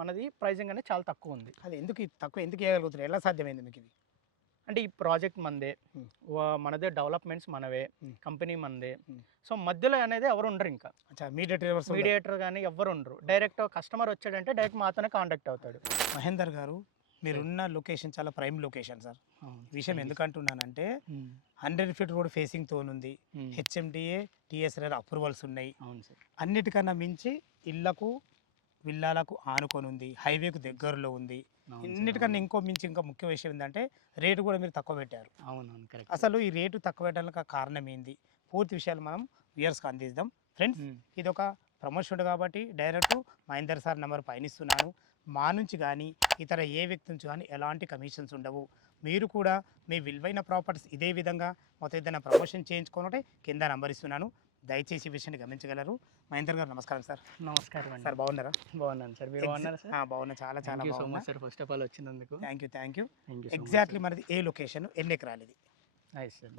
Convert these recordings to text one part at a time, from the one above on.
మనది ప్రైజింగ్ అనేది చాలా తక్కువ ఉంది. అది ఎందుకు ఇవ్వగలుగుతారు? ఎలా సాధ్యమైంది మీకు ఇది? అంటే ఈ ప్రాజెక్ట్ మనదే, హ్మ్. మనదే, డెవలప్మెంట్స్ మనవే, హ్మ్. కంపెనీ మనదే. హ్మ్. సో మధ్యలో అనేది ఎవరు ఉండరు, ఇంకా అచ్చా, మీడియేటర్ కానీ ఎవరు ఉండరు. డైరెక్ట్ కస్టమర్ వచ్చాడంటే డైరెక్ట్ మాతోనే కాంటాక్ట్ అవుతాడు. మహేందర్ గారు, మీరున్న లొకేషన్ చాలా ప్రైమ్ లొకేషన్ సార్. ఈ విషయం ఎందుకంటున్నానంటే 100 ఫీట్ రోడ్ ఫేసింగ్ తోనుంది, హెచ్ఎండిఏ టీఎస్ఆర్ అప్రూవల్స్ ఉన్నాయి. అవును సార్. అన్నిటికన్నా మించి ఇళ్లకు విల్లాలకు ఆనుకొని ఉంది, హైవేకు దగ్గరలో ఉంది. ఇన్నిటికన్నా ఇంకో ముఖ్య విషయం ఏంటంటే రేటు కూడా మీరు తక్కువ పెట్టారు. అవునవును, కరెక్ట్. అసలు ఈ రేటు తక్కువ పెట్టడానికి కారణం ఏంది? పూర్తి విషయాలు మనం వ్యూయర్స్కి అందిద్దాం. ఫ్రెండ్స్, ఇది ఒక ప్రమోషన్ కాబట్టి డైరెక్ట్ మహేందర్ సార్ నెంబర్ పైన ఇస్తున్నాను. మా నుంచి కానీ ఇతర ఏ వ్యక్తి నుంచి కానీ ఎలాంటి కమిషన్స్ ఉండవు. మీరు కూడా మీ విలువైన ప్రాపర్టీస్ ఇదే విధంగా మొత్తం ఏదైనా ప్రమోషన్ చేయించుకోవాలంటే కింద నెంబర్ ఇస్తున్నాను, దయచేసి ఈ విషయాన్ని గమనించగలరు. మహేందర్ గారు నమస్కారం సార్. నమస్కారం అండి. సార్ బాగున్నారా? బాగున్నాను సార్, మీరు బాగున్నారా సార్? బాగున్నా, చాలా బాగున్నా సార్. ఫస్ట్ ఆఫ్ ఆల్ వచ్చినందుకు థ్యాంక్ యూ. ఎగ్జాక్ట్లీ మనది ఏ లొకేషన్, ఎన్ని ఎకరాలు ఇది? Nice sir.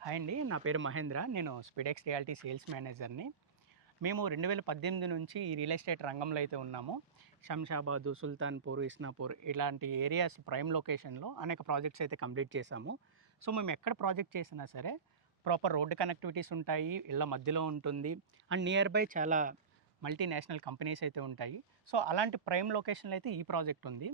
హాయ్ అండి, నా పేరు మహేంద్ర, నేను స్పీడెక్స్ రియాలిటీ సేల్స్ మేనేజర్ని. మేము 2018 నుంచి ఈ రియల్ ఎస్టేట్ రంగంలో అయితే ఉన్నాము. శంషాబాదు, సుల్తాన్పూర్, ఇస్నాపూర్ ఇలాంటి ఏరియాస్ ప్రైమ్ లొకేషన్లో అనేక ప్రాజెక్ట్స్ అయితే కంప్లీట్ చేశాము. సో మేము ఎక్కడ ప్రాజెక్ట్ చేసినా సరే ప్రాపర్ రోడ్డు కనెక్టివిటీస్ ఉంటాయి, ఇళ్ళ మధ్యలో ఉంటుంది, అండ్ నియర్ బై చాలా మల్టీనేషనల్ కంపెనీస్ అయితే ఉంటాయి. సో అలాంటి ప్రైమ్ లొకేషన్లో అయితే ఈ ప్రాజెక్ట్ ఉంది.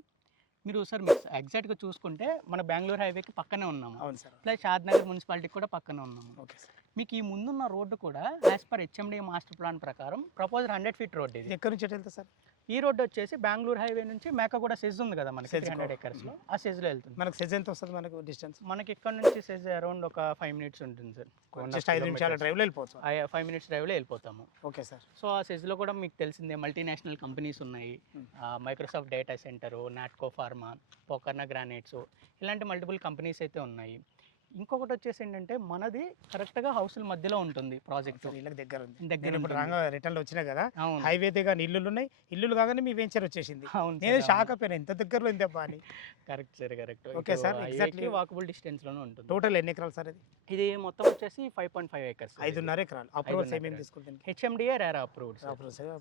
మీరు సార్ ఎగ్జాక్ట్గా చూసుకుంటే మన బెంగళూరు హైవేకి పక్కనే ఉన్నాము. అవును సార్. ప్లస్ షాద్నగర్ మున్సిపాలిటీకి కూడా పక్కనే ఉన్నాము. Okay sir. మీకు ఈ ముందున్న రోడ్డు కూడా as per HMD master plan ప్రకారం ప్రపోజ్ 100 ఫీట్ రోడ్. ఇది ఎక్కడి నుంచి వెళ్తా సార్? ఈ రోడ్డు వచ్చేసి బెంగళూరు హైవే నుంచి మేకగూడ సెజ్ ఉంది కదా మనకి, 300 ఎకర్స్లో, ఆ సెజ్లో వెళ్తుంది. మనకు సెజ్ ఎంత వస్తుంది మనకు డిస్టెన్స్? మనకి ఇక్కడ నుంచి సెజ్ అరౌండ్ ఒక 5 మినిట్స్ ఉంటుంది సార్. జస్ట్ 5 నిమిషాల డ్రైవ్లో వెళ్ళిపోవచ్చు. 5 మినిట్స్ డ్రైవ్లో వెళ్ళిపోతాము. Okay sir. సో ఆ సెజ్లో కూడా మీకు తెలిసిందే మల్టీనేషనల్ కంపెనీస్ ఉన్నాయి. Microsoft data centre, Natco pharma, Pokarna granites, ఇలాంటి మల్టిపుల్ కంపెనీస్ అయితే ఉన్నాయి. ఇంకొకటి వచ్చేసి ఏంటంటే మనది కరెక్ట్గా హౌస్ల మధ్యలో ఉంటుంది ప్రాజెక్ట్. ఇళ్ళకి దగ్గర ఉంది. దగ్గర ఇప్పుడు రాగా రిటర్న్లో వచ్చినా కదా, హైవే దగ్గర ఇల్లులు ఉన్నాయి, ఇల్లులు కాగానే మీ వెంచర్ వచ్చేసింది. నేను షాక్ అయిపోయినా, ఎంత దగ్గరలో ఉంది అబ్బా అని. Correct sir, correct. Okay sir, exactly walkable డిస్టెన్స్లోనే ఉంటుంది. టోటల్ ఎన్ని ఎకరాలు సార్ ఇది? ఇది మొత్తం వచ్చేసి 5.5 ఏకర్స్, 5.5 ఎకరాలు. అప్రూవల్స్ ఏమేమి తీసుకుంటుంది? HMDA RERA approved.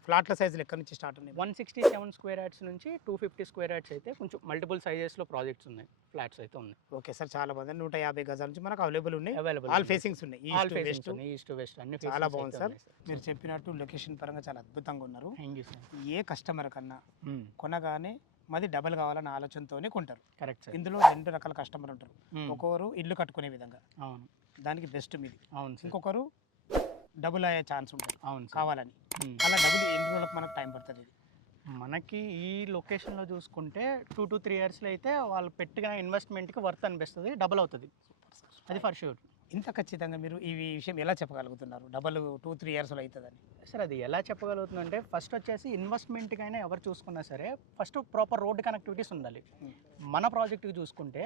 ఫ్లాట్ల సైజులు ఎక్కడి నుంచి స్టార్ట్ ఉన్నాయి? 167 స్క్వేర్ యార్డ్స్ నుంచి 250 స్క్వేర్ యార్డ్స్ అయితే కొంచెం మల్టిపుల్ సైజెస్లో ప్రాజెక్ట్స్ ఉన్నాయి, ఫ్లాట్స్ అయితే ఉన్నాయి. ఓకే సార్, చాలా బాగుంది. 150 గజాల నుంచి మనకు అవైలబుల్ ఉన్నాయి. అవైలబుల్ ఆల్ ఫేసింగ్స్ ఉన్నాయి, ఈస్ట్ వెస్ట్ అన్ని. చాలా బాగుంది సార్. మీరు చెప్పినట్టు లొకేషన్ పరంగా చాలా అద్భుతంగా ఉన్నారు. Thank you sir. A customer కన్నా కొనగానే మాది డబల్ కావాలన్న ఆలోచనతోనే కొంటారు. Correct sir. ఇందులో 2 రకాల కస్టమర్ ఉంటారు. ఒకరు ఇల్లు కట్టుకునే విధంగా, అవును, దానికి బెస్ట్ మీది. అవును. ఇంకొకరు డబుల్ అయ్యే ఛాన్స్ ఉంటుంది, అవును, కావాలని. అలా డబుల్ ఎన్ని రోజులకు మనకు టైం పడుతుంది? మనకి ఈ లొకేషన్లో చూసుకుంటే 2 to 3 ఇయర్స్లో అయితే వాళ్ళు పెట్టిన ఇన్వెస్ట్మెంట్కి వర్త్ అనిపిస్తుంది, డబుల్ అవుతుంది, అది ఫర్ షూర్. ఇంత ఖచ్చితంగా మీరు ఈ విషయం ఎలా చెప్పగలుగుతున్నారు, డబల్ 2-3 ఇయర్స్లో అవుతుందని? సార్ అది ఎలా చెప్పగలుగుతుందంటే ఫస్ట్ వచ్చేసి ఇన్వెస్ట్మెంట్కైనా ఎవరు చూసుకున్నా సరే ఫస్ట్ ప్రాపర్ రోడ్ కనెక్టివిటీస్ ఉండాలి. మన ప్రాజెక్ట్కి చూసుకుంటే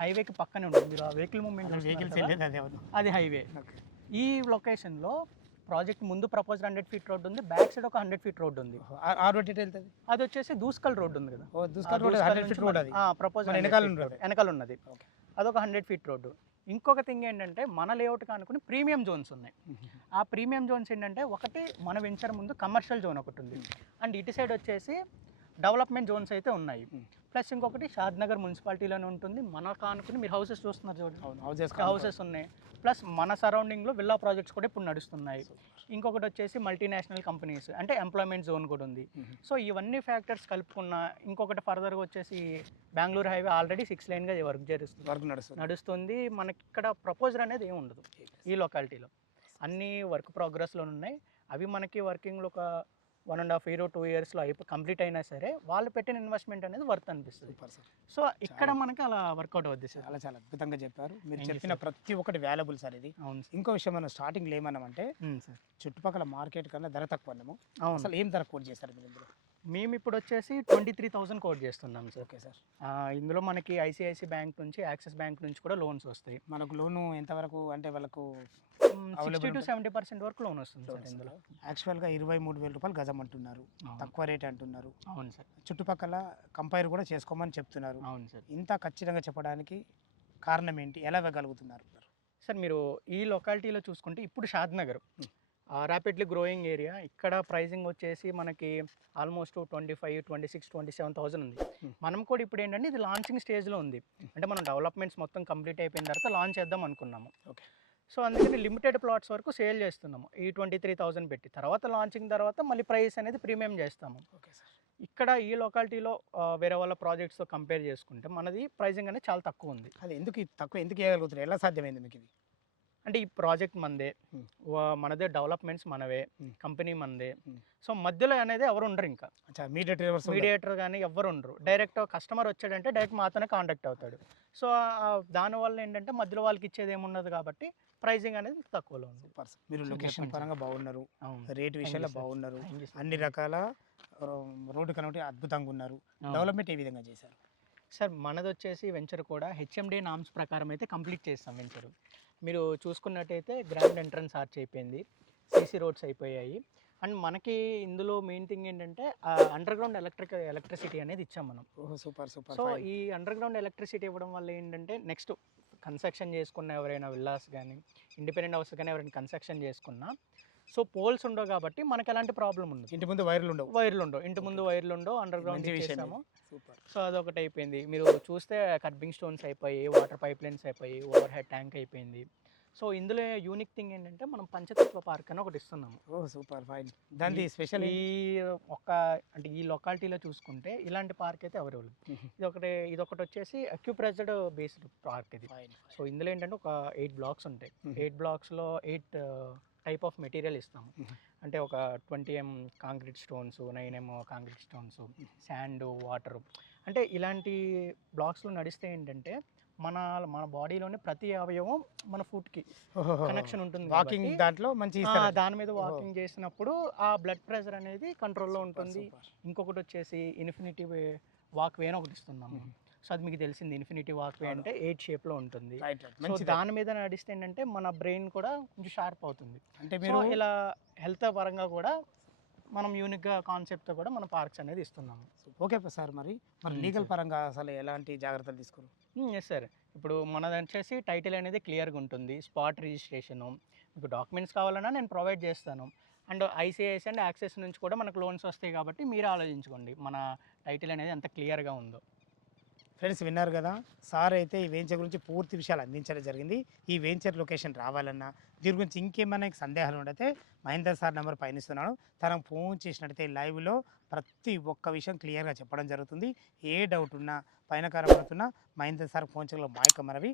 హైవేకి పక్కనే ఉంటుంది. మీరు ఆ వెహికల్ మూవ్మెంట్, అది హైవే. ఈ లొకేషన్లో ప్రాజెక్ట్ ముందు ప్రపోజ్ 100 ఫీట్ రోడ్ ఉంది, బ్యాక్ సైడ్ ఒక 100 ఫీట్ రోడ్ ఉంది. ఆ రోడ్ ఎటు వెళ్తుంది? అది వచ్చేసి దూస్కల్ రోడ్ ఉంది కదా, దూస్కల్ రోడ్ 100 ఫీట్ రోడ్. అది ప్రపోజ్ వెనకాల ఉన్నది, అదొక 100 ఫీట్ రోడ్డు. ఇంకొక థింగ్ ఏంటంటే మన లేఅవుట్ కానుకుని ప్రీమియం జోన్స్ ఉన్నాయి. ఆ ప్రీమియం జోన్స్ ఏంటంటే ఒకటి మన వెంచర్ ముందు కమర్షియల్ జోన్ ఒకటి ఉంది, అండ్ ఇటు సైడ్ వచ్చేసి డెవలప్మెంట్ జోన్స్ అయితే ఉన్నాయి. ప్లస్ ఇంకొకటి షాద్నగర్ మున్సిపాలిటీలోనే ఉంటుంది. మన కానుకుని మీరు హౌసెస్ చూస్తున్నారు చూడండి, హౌసెస్ ఉన్నాయి. ప్లస్ మన సరౌండింగ్లో విల్లా ప్రాజెక్ట్స్ కూడా ఇప్పుడు నడుస్తున్నాయి. ఇంకొకటి వచ్చేసి మల్టీనేషనల్ కంపెనీస్, అంటే ఎంప్లాయ్మెంట్ జోన్ కూడా ఉంది. సో ఇవన్నీ ఫ్యాక్టర్స్ కలుపుకున్న ఇంకొకటి ఫర్దర్గా వచ్చేసి బెంగళూరు హైవే ఆల్రెడీ 6 లేన్గా వర్క్ నడుస్తుంది. మనకి ఇక్కడ ప్రపోజల్ అనేది ఏమి ఉండదు ఈ లొకాలిటీలో, అన్నీ వర్క్ ప్రోగ్రెస్లో ఉన్నాయి. అవి మనకి వర్కింగ్లో ఒక 1.5 year 2 yearsలో కంప్లీట్ అయినా సరే వాళ్ళు పెట్టిన ఇన్వెస్ట్మెంట్ అనేది వర్త్ అనిపిస్తుంది. సో ఇక్కడ మనకి అలా వర్కౌట్ అవుద్ది సార్. చాలా అద్భుతంగా చెప్పారు. మీరు చెప్పిన ప్రతి ఒక్కటి వాల్యుబుల్ సార్ ఇది. అవును. ఇంకో విషయం, మనం స్టార్టింగ్లో ఏమన్నామంటే చుట్టుపక్కల మార్కెట్ కన్నా ధర తక్కువ అన్నాము. అసలు ఏం ధర కోట్ చేస్తారు మీరు ఇందులో? మేము ఇప్పుడు వచ్చేసి 23,000 కోట్ చేస్తున్నాం సార్. Okay sir. ఇందులో మనకి ఐసిఐసి బ్యాంక్ నుంచి, యాక్సిస్ బ్యాంక్ నుంచి కూడా లోన్స్ వస్తాయి. మనకు లోను ఎంతవరకు అంటే వాళ్ళకు 60 to 70% వరకు లోన్ వస్తుంది సార్ ఇందులో. యాక్చువల్గా 23,000 రూపాయలు గజం అంటున్నారు, తక్కువ రేట్ అంటున్నారు. అవును సార్. చుట్టుపక్కల కంపేర్ కూడా చేసుకోమని చెప్తున్నారు. అవును సార్. ఇంత ఖచ్చితంగా చెప్పడానికి కారణం ఏంటి, ఎలా ఇవ్వగలుగుతున్నారు సార్? మీరు ఈ లొకాలిటీలో చూసుకుంటే ఇప్పుడు షాద్నగర్ ర్యాపిడ్లీ గ్రోయింగ్ ఏరియా. ఇక్కడ ప్రైజింగ్ వచ్చేసి మనకి ఆల్మోస్ట్ 25, 26, 27,000 ఉంది. మనం కూడా ఇప్పుడు ఏంటంటే ఇది లాంచింగ్ స్టేజ్లో ఉంది. అంటే మనం డెవలప్మెంట్స్ మొత్తం కంప్లీట్ అయిపోయిన తర్వాత లాంచ్ చేద్దాం అనుకున్నాము. ఓకే. సో అందుకని లిమిటెడ్ ప్లాట్స్ వరకు సేల్ చేస్తున్నాము ఈ 23,000 పెట్టి. తర్వాత లాంచింగ్ తర్వాత మళ్ళీ ప్రైస్ అనేది ప్రీమియం చేస్తాము. Okay sir. ఇక్కడ ఈ లొకాలిటీలో వేరే వాళ్ళ ప్రాజెక్ట్స్తో కంపేర్ చేసుకుంటే మనది ప్రైజింగ్ అనేది చాలా తక్కువ ఉంది. అది ఎందుకు తక్కువ ఎందుకు వేయగలుగుతారు, ఎలా సాధ్యమైంది మీకు ఇది? అంటే ఈ ప్రాజెక్ట్ మనదే, Hmm. మనదే డెవలప్మెంట్స్ మనవే, Hmm. కంపెనీ మనదే. Hmm. సో మధ్యలో అనేది ఎవరు ఉండరు, ఇంకా అచ్చా, మీడియేటర్ కానీ ఎవరు ఉండరు. డైరెక్ట్ కస్టమర్ వచ్చాడంటే డైరెక్ట్ మాతోనే కాంటాక్ట్ అవుతాడు. సో దానివల్ల ఏంటంటే మధ్యలో వాళ్ళకి ఇచ్చేది ఏమున్నది కాబట్టి ప్రైజింగ్ అనేది తక్కువలో ఉంది. Super sir. మీరు లొకేషన్ చెప్పండి సార్. పరంగా బాగున్నారు, అవును. రేట్ విషయంలో you, sir. బాగున్నారు, Thank you, sir. అన్ని రకాల రోడ్డు కనెక్ట్ అద్భుతంగా ఉన్నారు. అవును. డెవలప్మెంట్ ఏ విధంగా చేశారు? సార్ మనది వచ్చేసి వెంచర్ కూడా హెచ్ఎండి నామ్స్ ప్రకారం అయితే కంప్లీట్ చేస్తాం వెంచర్. మీరు చూసుకున్నట్టయితే గ్రాండ్ ఎంట్రన్స్ ఆర్చ్ అయిపోయింది, సీసీ రోడ్స్ అయిపోయాయి. అండ్ మనకి ఇందులో మెయిన్ థింగ్ ఏంటంటే అండర్ గ్రౌండ్ ఎలక్ట్రిసిటీ అనేది ఇచ్చాం మనం. ఓహో, సూపర్ సూపర్. సో ఈ అండర్ గ్రౌండ్ ఎలక్ట్రిసిటీ ఇవ్వడం వల్ల ఏంటంటే నెక్స్ట్ కన్స్ట్రక్షన్ చేసుకున్న ఎవరైనా విల్లాస్ కానీ ఇండిపెండెంట్ హౌస్ కానీ ఎవరైనా కన్స్ట్రక్షన్ చేసుకున్నా సో పోల్స్ ఉండవు కాబట్టి మనకి ఎలాంటి ప్రాబ్లం ఉండదు. ఇంటి ముందు వైర్లు ఉండవు. ఇంటి ముందు వైర్లు ఉండవు, అండర్ గ్రౌండ్ మంచి విషయం చేసాము. సూపర్. సో అదొకటి అయిపోయింది. మీరు చూస్తే కర్బింగ్ స్టోన్స్ అయిపోయి, వాటర్ పైప్ లైన్స్ అయిపోయి, ఓవర్ హెడ్ ట్యాంక్ అయిపోయింది. సో ఇందులో యూనిక్ థింగ్ ఏంటంటే మనం పంచతత్వ పార్క్ అని ఒకటి ఇస్తున్నాము. ఓ సూపర్ ఫైన్. దాని స్పెషల్ ఈ అంటే ఈ లొకాలిటీలో చూసుకుంటే ఇలాంటి పార్క్ అయితే అవైలబుల్. ఇదొకటి వచ్చేసి అక్యుప్రెస్డ్ బేస్డ్ పార్క్ ఇది. సో ఇందులో ఏంటంటే ఒక 8 బ్లాక్స్ ఉంటాయి. 8 బ్లాక్స్లో 8 టైప్ ఆఫ్ మెటీరియల్ ఇస్తాము. అంటే ఒక 20 concrete stones, 9 concrete stones, sand, water. అంటే ఇలాంటి బ్లాక్స్లో నడిస్తే ఏంటంటే మన బాడీలోని ప్రతి అవయవం మన ఫుట్కి కనెక్షన్ ఉంటుంది. వాకింగ్ దాంట్లో మంచి దాని మీద వాకింగ్ చేసినప్పుడు ఆ బ్లడ్ ప్రెషర్ అనేది కంట్రోల్లో ఉంటుంది. ఇంకొకటి వచ్చేసి ఇన్ఫినిటీ వాక్ వే అని ఒకటి ఇస్తున్నాము. సో అది మీకు తెలిసింది, ఇన్ఫినిటీ వాక్ వే అంటే 8 షేప్లో ఉంటుంది. సో దాని మీద నడిస్తే ఏంటంటే మన బ్రెయిన్ కూడా కొంచెం షార్ప్ అవుతుంది. అంటే మీరు ఇలా హెల్త్ పరంగా కూడా మనం యూనిక్గా కాన్సెప్ట్తో కూడా మన పార్క్స్ అనేది ఇస్తున్నాము. Okay sir. మరి లీగల్ పరంగా అసలు ఎలాంటి జాగ్రత్తలు తీసుకున్నారు? Yes sir. ఇప్పుడు మనది వచ్చేసి టైటిల్ అనేది క్లియర్గా ఉంటుంది, స్పాట్ రిజిస్ట్రేషను. మీకు డాక్యుమెంట్స్ కావాలన్నా నేను ప్రొవైడ్ చేస్తాను. అండ్ ఐసిఐసి అండ్ యాక్సెస్ నుంచి కూడా మనకు లోన్స్ వస్తాయి కాబట్టి మీరు ఆలోచించుకోండి మన టైటిల్ అనేది ఎంత క్లియర్గా ఉందో. ఫ్రెండ్స్ విన్నారు కదా, సార్ అయితే ఈ వెంచర్ గురించి పూర్తి విషయాలు అందించడం జరిగింది. ఈ వెంచర్ లొకేషన్ రావాలన్నా దీని గురించి ఇంకేమైనా సందేహాలు ఉంటే మహేందర్ సార్ నెంబర్ పైన ఇస్తున్నాను. తనకు ఫోన్ చేసినట్టయితే లైవ్లో ప్రతి ఒక్క విషయం క్లియర్గా చెప్పడం జరుగుతుంది. ఏ డౌట్ ఉన్నా పైన కనబడుతున్నా మహేందర్ సార్ ఫోన్ చేయడంలో మా యొక్క మనవి.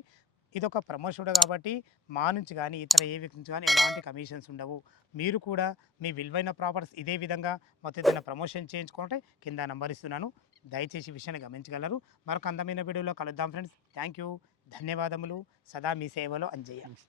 ఇది ఒక ప్రమోషన్ కాబట్టి మా నుంచి కానీ ఇతర ఏ వ్యక్తి నుంచి కానీ ఎలాంటి కమిషన్స్ ఉండవు. మీరు కూడా మీ విలువైన ప్రాపర్టీస్ ఇదే విధంగా మొత్తం ఏదైనా ప్రమోషన్ చేయించుకుంటే కింద నంబర్ ఇస్తున్నాను, దయచేసి విషయాన్ని గమనించగలరు. మరొక అందమైన వీడియోలో కలుద్దాం ఫ్రెండ్స్. థ్యాంక్ యూ, ధన్యవాదములు. సదా మీ సేవలో అంజయ్య.